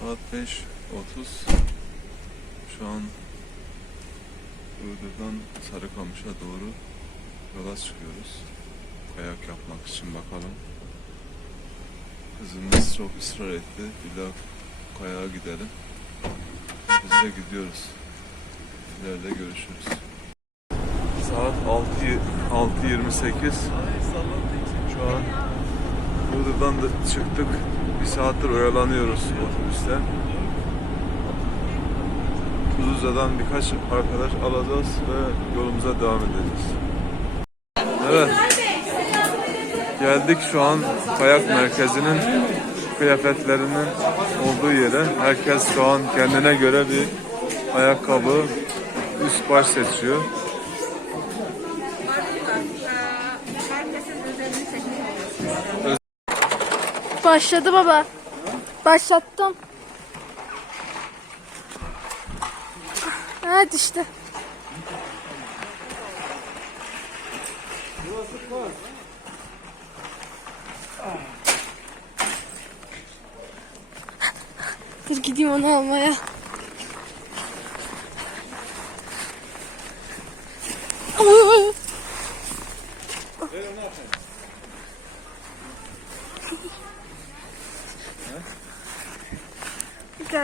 Saat 5.30 Şu an Iğdır'dan Sarıkamış'a doğru yola çıkıyoruz. Kayak yapmak için bakalım. Kızımız çok ısrar etti. Bir daha kayağa gidelim. Biz de gidiyoruz. İleride görüşürüz. Saat 6 6.28 Şu an Iğdır'dan da çıktık. Bir saattir oyalanıyoruz otobüste. Tuzluca'dan birkaç arkadaş alacağız ve yolumuza devam edeceğiz. Evet. Geldik şu an kayak merkezinin kıyafetlerinin olduğu yere. Herkes şu an kendine göre bir ayakkabı, üst baş seçiyor. Başladı baba. Başlattım. Ha düştü. Dur gideyim onu almaya.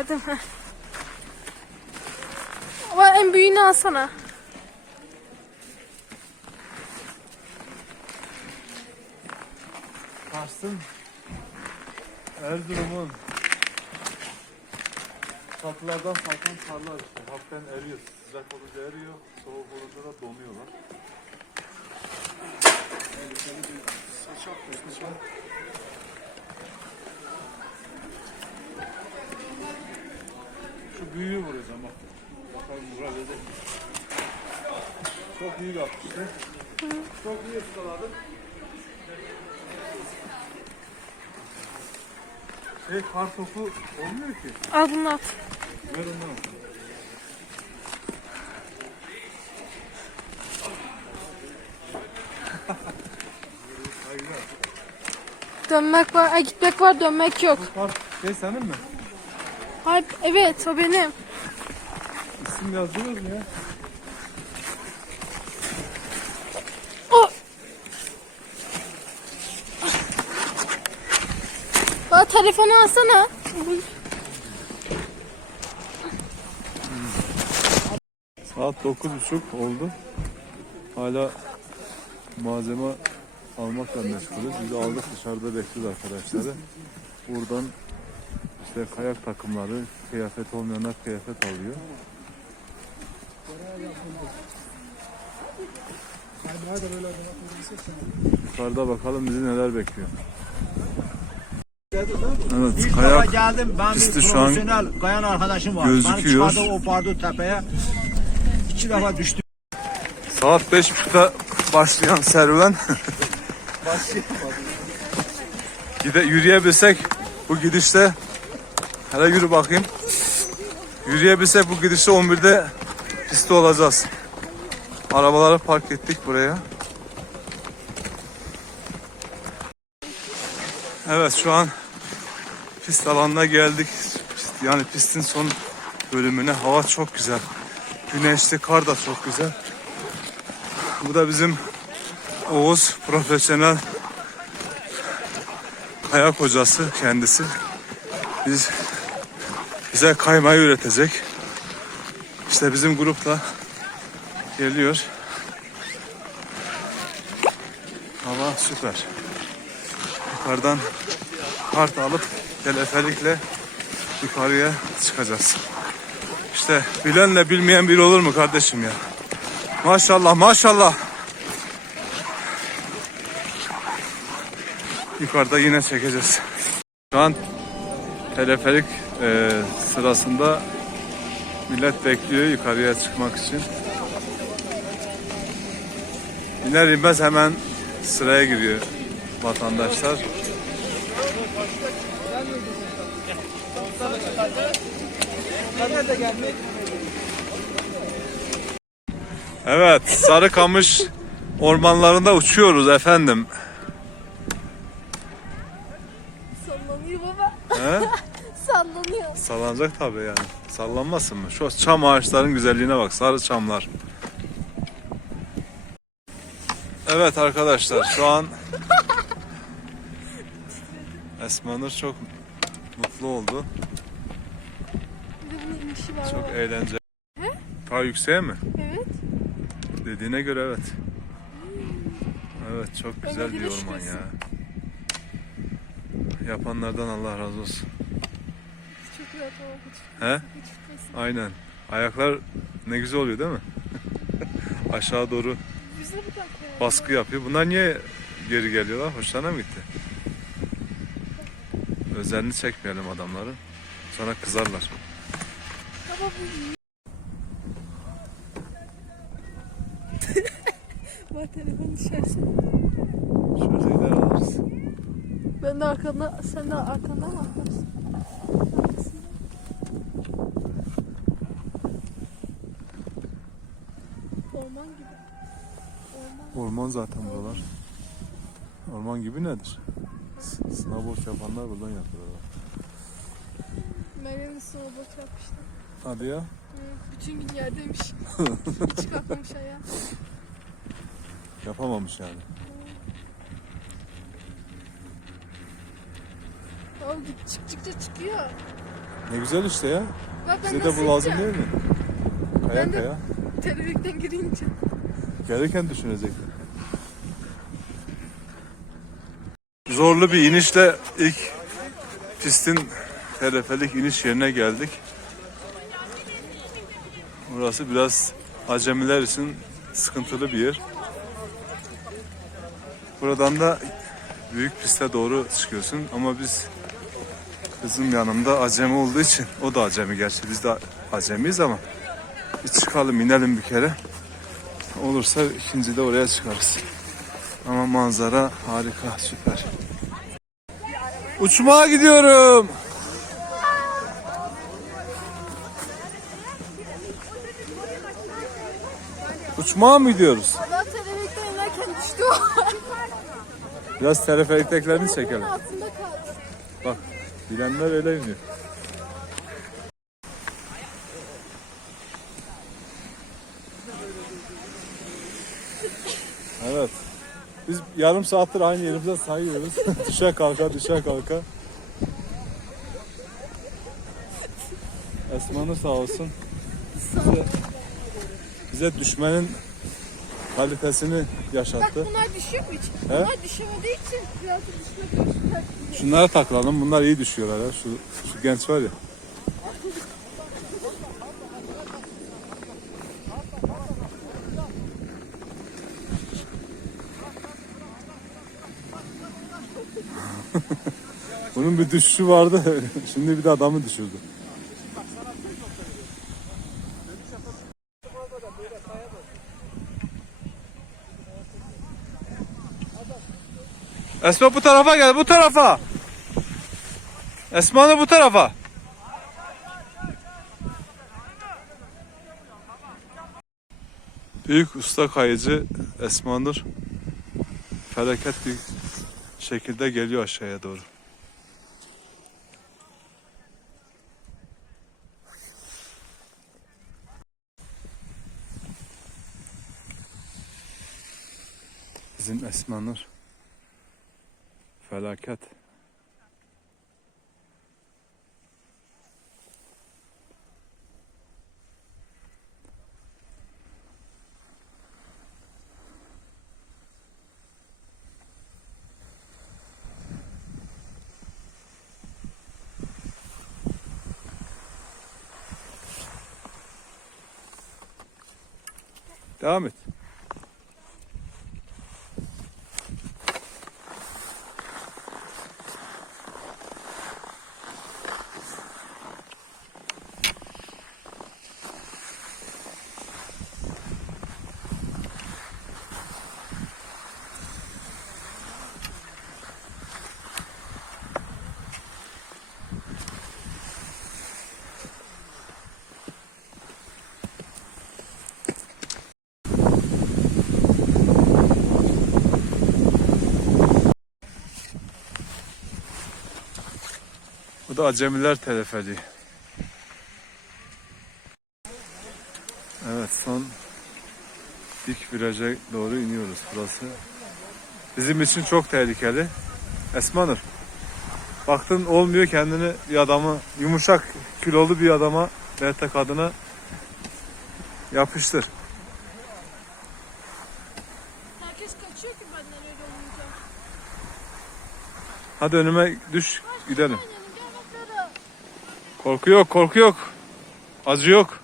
Geldim ha. Ama en büyüğünü alsana. Kars'ın Erzurum'un tatlılardan satan tarlar işte. Hafiften eriyor. Sıcak olunca eriyor. Soğuk olunca da donuyorlar. Şu büyüğü vuracağım bak. Bakalım vurabilecek mi? Çok büyük atmıştı. Çok iyi ıskaladık. Şey kar topu olmuyor ki. Al bunu at. Ver onu. Dönmek var, ay gitmek var, dönmek yok. Kar şey senin mi? Hayır, evet o benim. İsim yazdınız mı ya? O. Bana telefonu alsana. Saat 9.30 oldu. Hala malzeme almakla meşgulüz. Biz aldık dışarıda bekliyoruz arkadaşları. Buradan işte kayak takımları, kıyafet olmayanlar kıyafet alıyor. Yukarıda bakalım bizi neler bekliyor. Evet, İlk kayak geldim. Ben pisti şu an kayan arkadaşım var. gözüküyor. Çıkardı o pardı tepeye. İki defa düştüm. Saat 5.30'da başlayan serüven. Gide, yürüyebilsek bu gidişte hele yürü bakayım. Yürüyebilsek bu gidişte 11'de pistte olacağız. Arabaları park ettik buraya. Evet şu an pist alanına geldik. Yani pistin son bölümüne. Hava çok güzel. Güneşli, kar da çok güzel. Bu da bizim Oğuz profesyonel kayak hocası kendisi. Biz bize kaymayı öğretecek. İşte bizim grupla geliyor. Hava süper. Yukarıdan kart alıp teleferikle yukarıya çıkacağız. İşte bilenle bilmeyen biri olur mu kardeşim ya? Maşallah maşallah. Yukarıda yine çekeceğiz. Şu an teleferik e, sırasında millet bekliyor yukarıya çıkmak için. İner inmez hemen sıraya giriyor vatandaşlar. Evet, Sarıkamış ormanlarında uçuyoruz efendim. Sallanıyor baba. He? sallanıyor. Sallanacak tabii yani. Sallanmasın mı? Şu çam ağaçların güzelliğine bak. Sarı çamlar. Evet arkadaşlar şu an Esma Nur çok mutlu oldu. Bir de bunun inişi var. Çok eğlenceli. Daha yükseğe mi? Evet. Dediğine göre evet. Evet çok güzel Öyle bir orman ya. Yapanlardan Allah razı olsun. Rahat ama hiç, He? hiç. Aynen. Ayaklar ne güzel oluyor değil mi? Aşağı doğru Güzel bir dakika. baskı yapıyor. Bunlar niye geri geliyorlar? Hoşlarına mı gitti? Özelini çekmeyelim adamları. Sonra kızarlar. Baba bu Bak telefon düşerse. Şöyle gider alırız. Ben de arkanda, sen de arkanda mı atlarsın? Orman gibi. Orman. Zaten buralar. Orman gibi nedir? Snowboard yapanlar buradan yapıyorlar. Meryem'in snowboard yapmıştı. Hadi ya. Hı, Bütün gün yerdeymiş. Hiç kalkmamış ayağa. Yapamamış yani. Abi git çıktıkça çıkıyor. Ne güzel işte ya. Bak ben Bize de bu lazım değil mi? Kaya Ben kaya. Televikten girince. Gelirken düşünecekler. Zorlu bir inişle ilk pistin telefelik iniş yerine geldik. Burası biraz acemiler için sıkıntılı bir yer. Buradan da büyük piste doğru çıkıyorsun ama biz kızım yanımda acemi olduğu için o da acemi gerçi biz de acemiyiz ama bir çıkalım inelim bir kere. Olursa ikinci de oraya çıkarız. Ama manzara harika, süper. Uçmaya gidiyorum. Uçmaya mı gidiyoruz? Televikten inerken düştü. Biraz teleferiktekilerini çekelim. Bak, bilenler öyle iniyor. Evet. Biz yarım saattir aynı yerimize sayıyoruz. düşe kalka, düşe kalka. Esma Nur sağ olsun. Bize, bize düşmenin kalitesini Bak yaşattı. bunlar düşüyor mu hiç? He? Bunlar düşemediği için biraz da düşmek düşmek. Şunlara takılalım. Bunlar iyi düşüyorlar ya. Şu, şu genç var ya. Bunun bir düşüşü vardı. Şimdi bir de adamı düşürdü. Esma bu tarafa gel, bu tarafa. Esma Nur bu tarafa. Büyük usta kayıcı Esma Nur felaket bir şekilde geliyor aşağıya doğru. Bizim Esma Nur felaket. Devam et. Acemiler teleferiği. Evet son dik viraja doğru iniyoruz burası. Bizim için çok tehlikeli. Esmanır. Baktın olmuyor kendini bir adamı yumuşak kilolu bir adama veya kadına yapıştır. Herkes kaçıyor ki benden öyle olunca. Hadi önüme düş gidelim. Korku yok korku yok. Acı yok.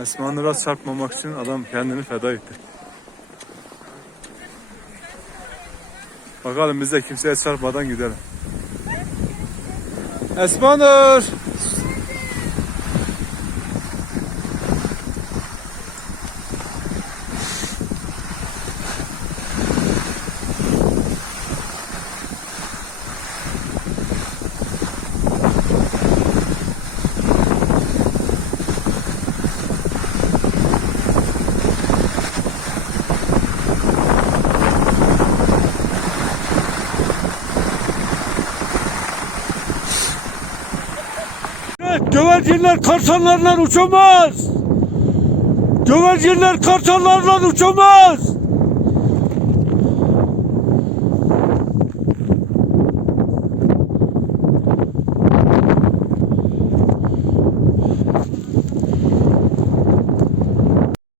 Esma Nur'a çarpmamak için adam kendini feda etti. Bakalım biz de kimseye çarpmadan gidelim. Esma Nur! Evet, Güvercinler kartallarla uçamaz. Güvercinler kartallarla uçamaz.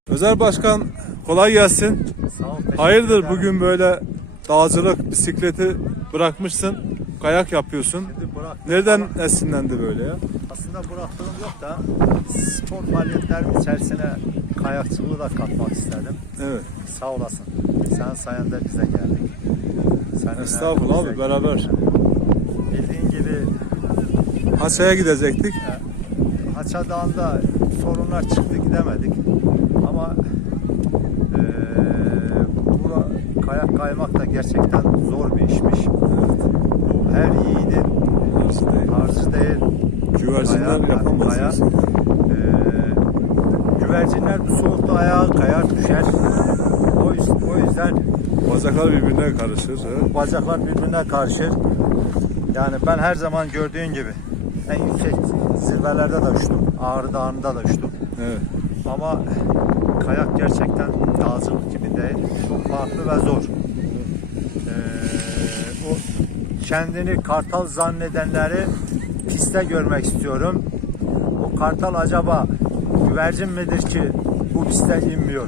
Özel Başkan kolay gelsin. Hayırdır bugün böyle dağcılık bisikleti bırakmışsın. Kayak yapıyorsun. Nereden esinlendi böyle ya? Aslında bıraktığım yok da spor faaliyetlerim içerisine kayakçılığı da katmak istedim. Evet. Sağ olasın. Sen sayende bize geldik. Seninle Estağfurullah abi beraber. Bildiğin gibi Haçaya gidecektik. Haça Dağı'nda sorunlar çıktı gidemedik. Ama eee bura, kayak kaymak da gerçekten zor bir işmiş. Bu her yiğidin harcı değil. Güvercinler Kaya- yapamazsınız. kaya. Ee, güvercinler bu soğukta ayağa kayar düşer. O, o yüzden Bacaklar birbirine karışır. evet. bacaklar birbirine karışır. Yani ben her zaman gördüğün gibi en yüksek zirvelerde de uçtum. Ağrı Dağı'nda da uçtum. Evet. Ama kayak gerçekten dağcılık gibi değil. Çok farklı ve zor. Ee, o kendini kartal zannedenleri piste görmek istiyorum. O kartal acaba güvercin midir ki bu piste inmiyor?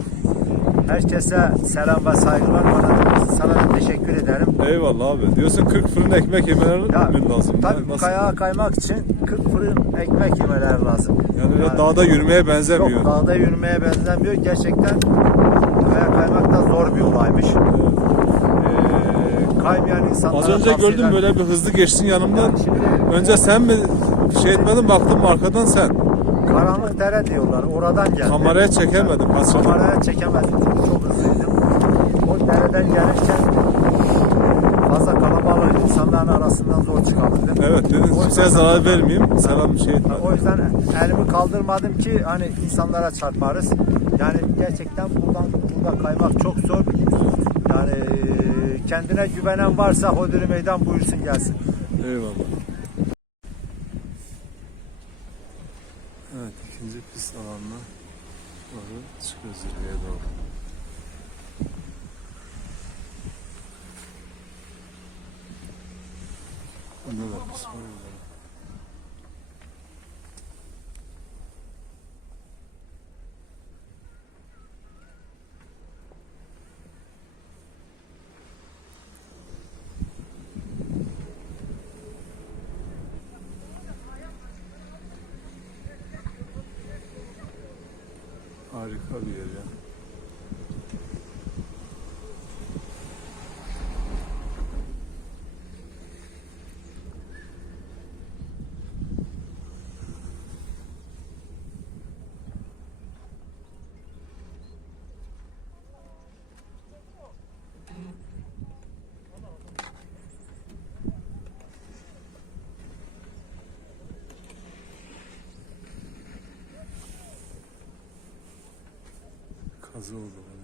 Herkese selam ve saygılar. Bana sana da teşekkür ederim. Eyvallah abi. Diyorsun 40 fırın ekmek yemeleri Ya, mi lazım? Tabii Nasıl? kayağa kaymak için 40 fırın ekmek yemeler lazım. Yani öyle dağda yürümeye benzemiyor. Yok dağda yürümeye benzemiyor. Gerçekten kaya kaymak da zor bir olaymış. Ee, kaymayan insanlara Az önce tavsiye gördüm ederim. böyle bir hızlı geçtin yanımdan. Şimdi Önce sen mi şey etmedin baktım arkadan sen. karanlık dere diyorlar. Oradan geldi. Kameraya çekemedim. Kaçırdım. Kameraya çekemedim çünkü çok hızlıydım. O dereden gelirken fazla kalabalık insanların arasından zor çıkabildim. Evet dedin kimseye zarar vermeyeyim. Selam şey etme. O yüzden elimi kaldırmadım ki hani insanlara çarparız. Yani gerçekten buradan burada kaymak çok zor. Yani e, kendine güvenen varsa hodri meydan buyursun gelsin. Eyvallah. Evet ikinci pist alanına doğru çıkıyoruz zirveye doğru. Bunda da. Harika bir yer ya. Kazı oldu bana.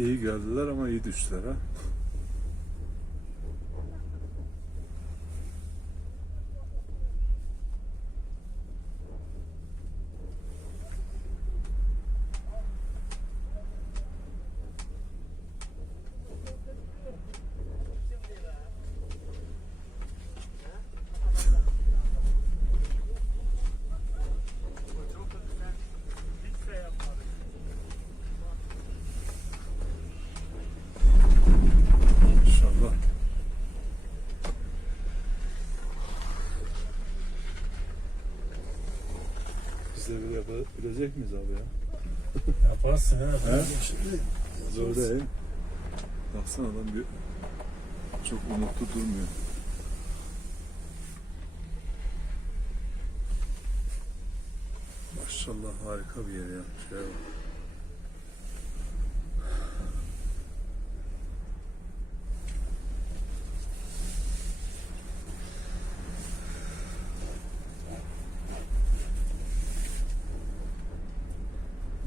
İyi geldiler ama iyi düştüler ha. İnşallah. Böyle yapabilecek miyiz abi ya? Yaparsın ha. He? Şimdi Zor değil. Baksana adam bir çok umutlu durmuyor. Maşallah harika bir yer ya.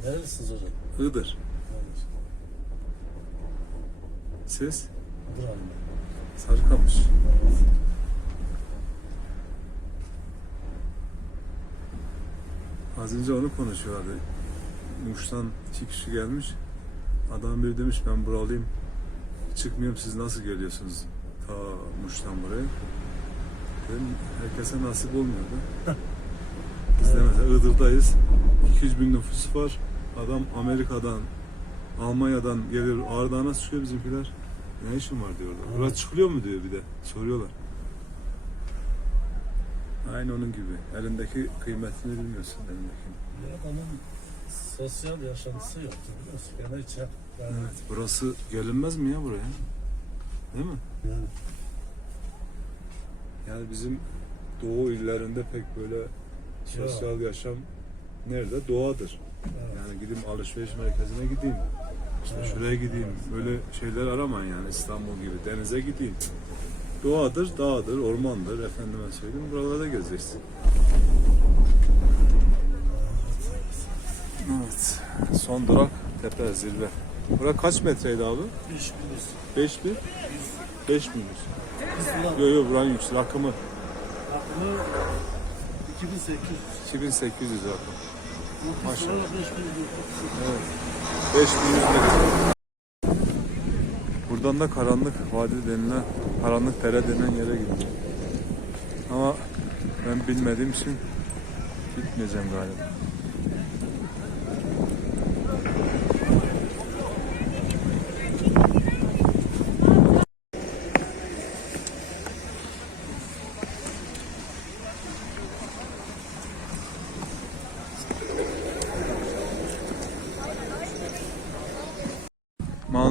Nerelisiniz hocam? Iğdır. Siz? Anne. Sarıkamış. Az önce onu konuşuyorlardı. Muş'tan iki kişi gelmiş. Adam biri demiş ben buralıyım. Çıkmıyorum siz nasıl geliyorsunuz ta Muş'tan buraya. Dedim herkese nasip olmuyordu. Biz de mesela Iğdır'dayız. 200 bin nüfus var. Adam Amerika'dan, Almanya'dan geliyor. Ağrı'dan nasıl çıkıyor bizimkiler? Ne işin var diyorlar. Buraya çıkılıyor mu diyor bir de. Soruyorlar. Aynı onun gibi. Elindeki kıymetini bilmiyorsun elindekini. Bir adamın sosyal yaşantısı yoktu biliyor musun? Gene içer. Yani, Evet, burası gelinmez mi ya buraya? Değil mi? yani. Yani bizim doğu illerinde pek böyle sosyal yaşam nerede? Doğadır. Evet. Gideyim alışveriş merkezine gideyim. İşte Evet. şuraya gideyim. Öyle şeyler aramayın yani İstanbul gibi. Denize gideyim. Doğadır, dağdır, ormandır. Efendime söyleyeyim. Buralarda gezeceksin. Evet. Son durak tepe zirve. Bura kaç metreydi abi? İş bilirsin. 5 bin? 5 bin. Biz ulan Yok yok buranın yüksek rakımı. aklını 2800. 2800 rakım. Maşallah. 5000 Evet. 5100 metre. Buradan da karanlık vadi denilen, karanlık dere denen yere gittim. Ama ben bilmediğim için gitmeyeceğim galiba.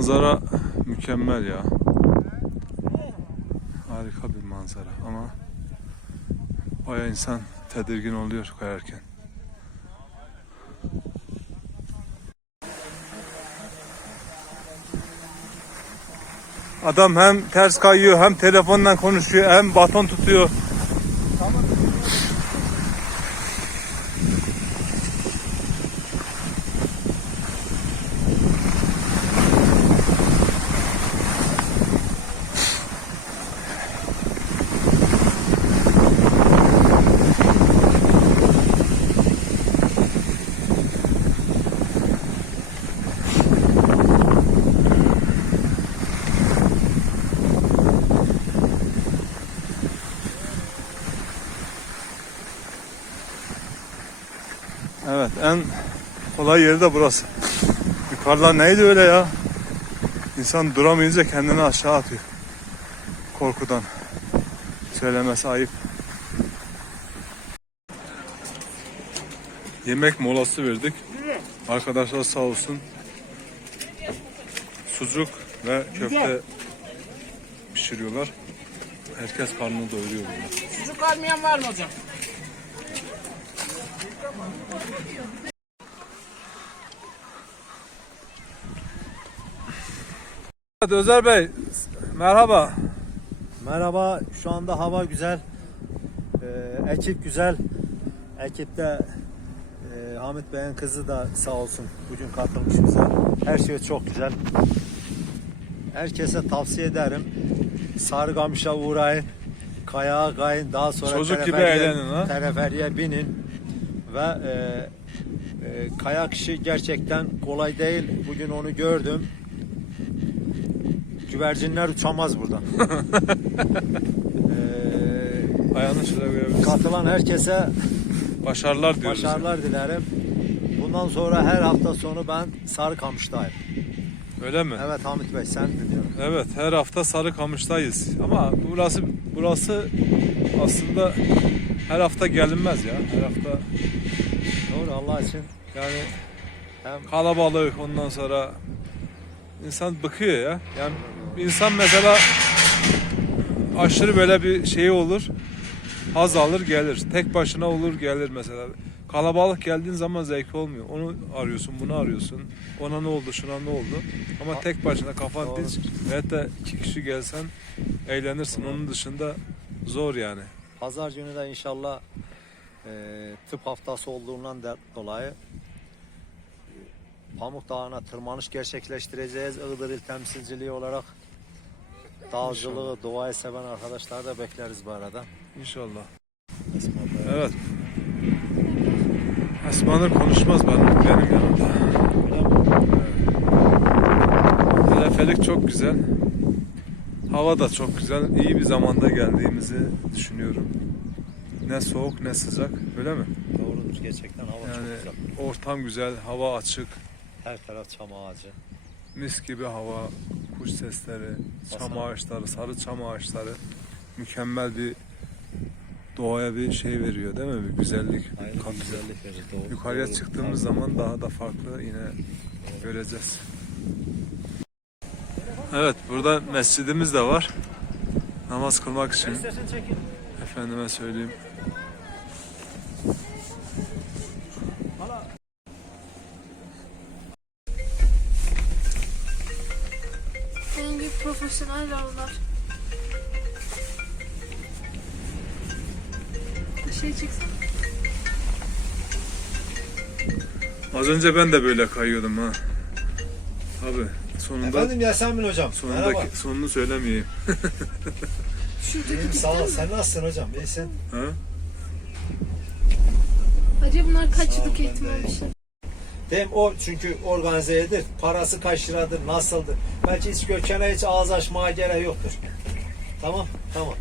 Manzara mükemmel ya. Harika bir manzara ama baya insan tedirgin oluyor kayarken. Adam hem ters kayıyor hem telefondan konuşuyor hem baton tutuyor. Evet en kolay yeri de burası. Yukarılar neydi öyle ya? İnsan duramayınca kendini aşağı atıyor. Korkudan. Söylemesi ayıp. Yemek molası verdik. Arkadaşlar sağ olsun. Sucuk ve köfte pişiriyorlar. Herkes karnını doyuruyor burada. Sucuk almayan var mı hocam? Evet Özer Bey merhaba. Merhaba, şu anda hava güzel, Ee, ekip güzel. Ekipte e, Hamit Bey'in kızı da sağ olsun bugün katılmış bize. Her şey çok güzel. Herkese tavsiye ederim. Sarıkamış'a uğrayın. Kayağa kayın. Daha sonra Çocuk gibi eğlenin ha. Teleferiye binin. Ve e, e, kayak işi gerçekten kolay değil. Bugün onu gördüm. Güvercinler uçamaz burada. e, Ayağını şuraya koyabilirsin. katılan herkese Başarılar diyoruz. başarılar dilerim. Bundan sonra her hafta sonu ben Sarıkamış'tayım. Öyle mi? Evet Hamit Bey sen dinliyorum. Evet, her hafta Sarıkamış'tayız. Ama burası burası aslında her hafta gelinmez ya. Her hafta Doğru Allah için yani hem kalabalık ondan sonra insan bıkıyor ya. Yani insan mesela aşırı böyle bir şey olur. Haz alır gelir. Tek başına olur gelir mesela. Kalabalık geldiğin zaman zevk olmuyor. Onu arıyorsun, bunu arıyorsun. Ona ne oldu, şuna ne oldu. Ama tek başına kafan Doğru. dinç. Evet de iki kişi gelsen eğlenirsin. Onun dışında zor yani. pazar günü de inşallah e, tıp haftası olduğundan da dolayı Pamuk Dağı'na tırmanış gerçekleştireceğiz. Iğdır İl temsilciliği olarak dağcılığı, doğayı seven arkadaşları da bekleriz bu arada. İnşallah. Evet. Esmanur konuşmaz benim, benim yanımda. Telefelik çok güzel. Hava da çok güzel. İyi bir zamanda geldiğimizi düşünüyorum. Ne soğuk ne sıcak. Öyle mi? Doğrudur gerçekten hava Yani çok güzel. ortam güzel, hava açık. Her taraf çam ağacı. Mis gibi hava, kuş sesleri, çam ağaçları, sarı çam ağaçları mükemmel bir doğaya bir şey veriyor değil mi? Bir güzellik, bir katkı. güzellik verir. Doğru. Yukarıya doğru. çıktığımız zaman daha da farklı yine göreceğiz. Evet burada mescidimiz de var. Namaz kılmak için efendime söyleyeyim. Profesyonel avlar. Bir şey çıksın. Az önce ben de böyle kayıyordum ha. Abi sonunda Efendim Yasemin hocam. sonunda Merhaba. sonunu söylemeyeyim. İyiyim sağ ol. Sen nasılsın hocam? İyisin. Ha? Acaba bunlar kaç yıllık ben eğitim de almışlar? Dem o çünkü organizedir. Parası kaç liradır, nasıldır? Belki hiç Gökhan'a hiç ağız açmaya gerek yoktur. Tamam, tamam.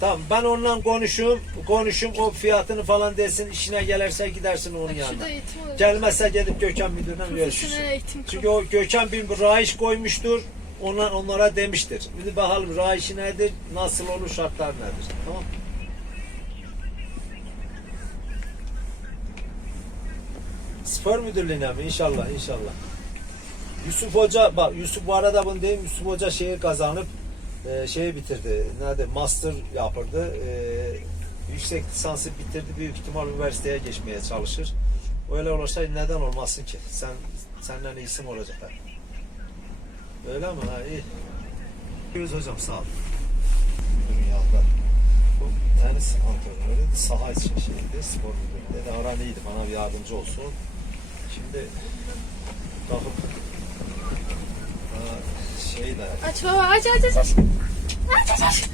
Tamam ben onunla konuşum, konuşum o fiyatını falan desin işine gelirse gidersin onun Bak yanına. Gelmezse gidip Gökhan müdürüne görüşürsün. Çünkü o Gökhan bir rayiş koymuştur. Onlar onlara demiştir. Bir bakalım rayişi nedir, nasıl olur, şartlar nedir. Tamam. Spor müdürlüğüne mi? İnşallah, inşallah. Yusuf Hoca, bak Yusuf bu arada bunu diyeyim, Yusuf Hoca şeyi kazanıp e, şeyi bitirdi. Nerede? Master yapırdı. E, yüksek lisansı bitirdi. Büyük ihtimal üniversiteye geçmeye çalışır. Öyle olursa neden olmasın ki? Sen senden iyisin olacak. Öyle mi? Ha, iyi. Görüyoruz hocam sağ ol. Bugün. Bu tenis antrenörüydü. Saha için şeydi. Spor müdürü. Dedi aran iyiydi. Bana bir yardımcı olsun. Şimdi bana şey de Aç baba aç aç aç aç. Aç aç aç.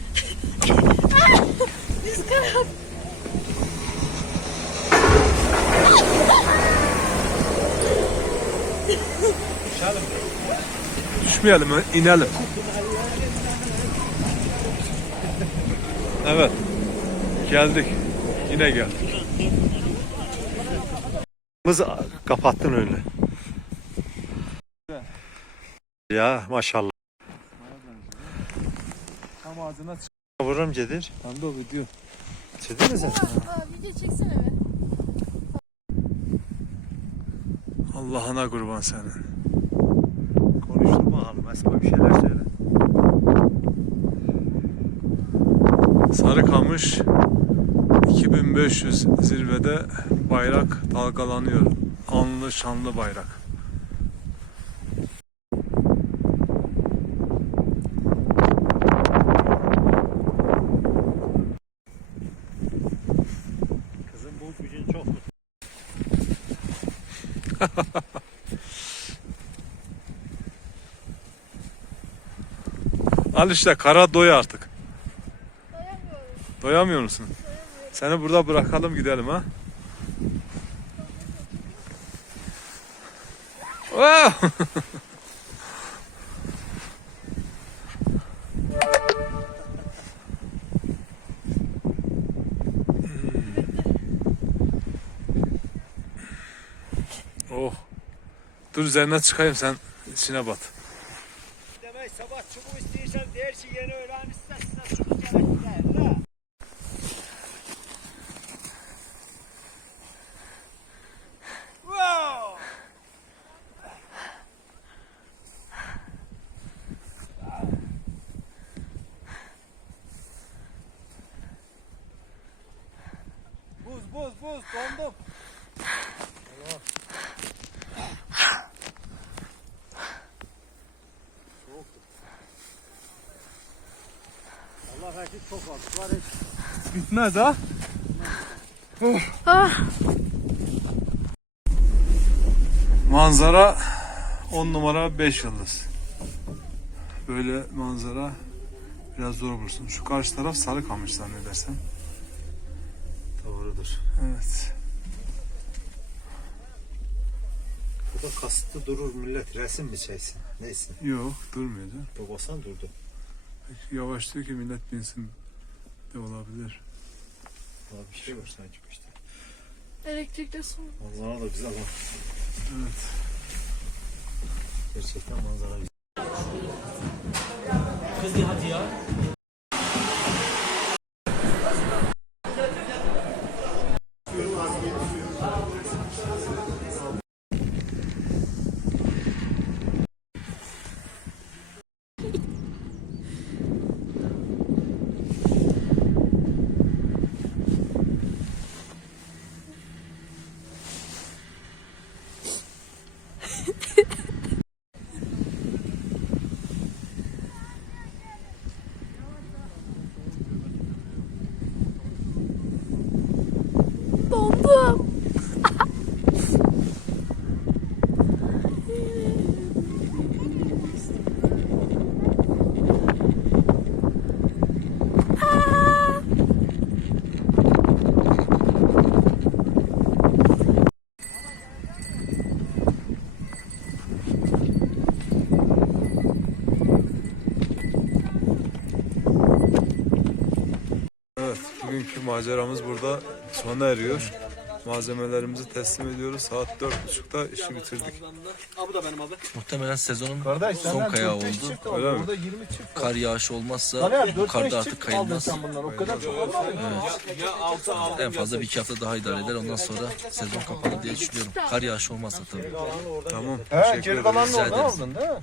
Ah! Rüzgar at. Düşmeyelim, inelim. Evet. Geldik. Yine geldik. Mızı kapattın önünü. Ya maşallah. Tam ağzına çık. Vururum Cedir. Hem de o video. Cedir mi sen? Aa, video çeksene be. Allah'ına kurban senin. Konuştur bakalım. Esma bir şeyler söyle. Sarıkamış 2500 zirvede bayrak dalgalanıyor. Anlı şanlı bayrak. Kızım bu gücün çok Al işte kara doy artık. Doyamıyor musun? Seni burada bırakalım gidelim ha. Wow! oh. Dur üzerine çıkayım sen içine bat. Demek sabah çubuğu istiyorsan der ki yeni öğrenmişsen size çubuk gerekli değil. Wow! Buz buz buz dondum. Allah Bitmez ha. Manzara 10 numara 5 yıldız. Böyle manzara biraz zor bulursun. Şu karşı taraf Sarıkamış zannedersem. Doğrudur. Evet. Burada kasıtlı durur millet resim mi çeksin? Neyse. Yok durmuyor. Babasan durdu. Yavaş diyor ki millet binsin de olabilir. Daha bir şey var sanki işte. Elektrikli su. Manzara da güzel ama Evet. gerçekten manzara güzel. Dondum. Evet, bugünkü maceramız burada sona eriyor. Malzemelerimizi teslim ediyoruz. Saat dört buçukta işi bitirdik. Muhtemelen sezonun son kayağı oldu. Öyle mi? Kar yağışı olmazsa bu karda artık kayılmaz. Evet. En fazla bir iki hafta daha idare eder. Ondan sonra sezon kapanır diye düşünüyorum. Kar yağışı olmazsa tabii. Tamam. He, Teşekkür geri ederim. kalanını Rica ederiz. aldın değil mi?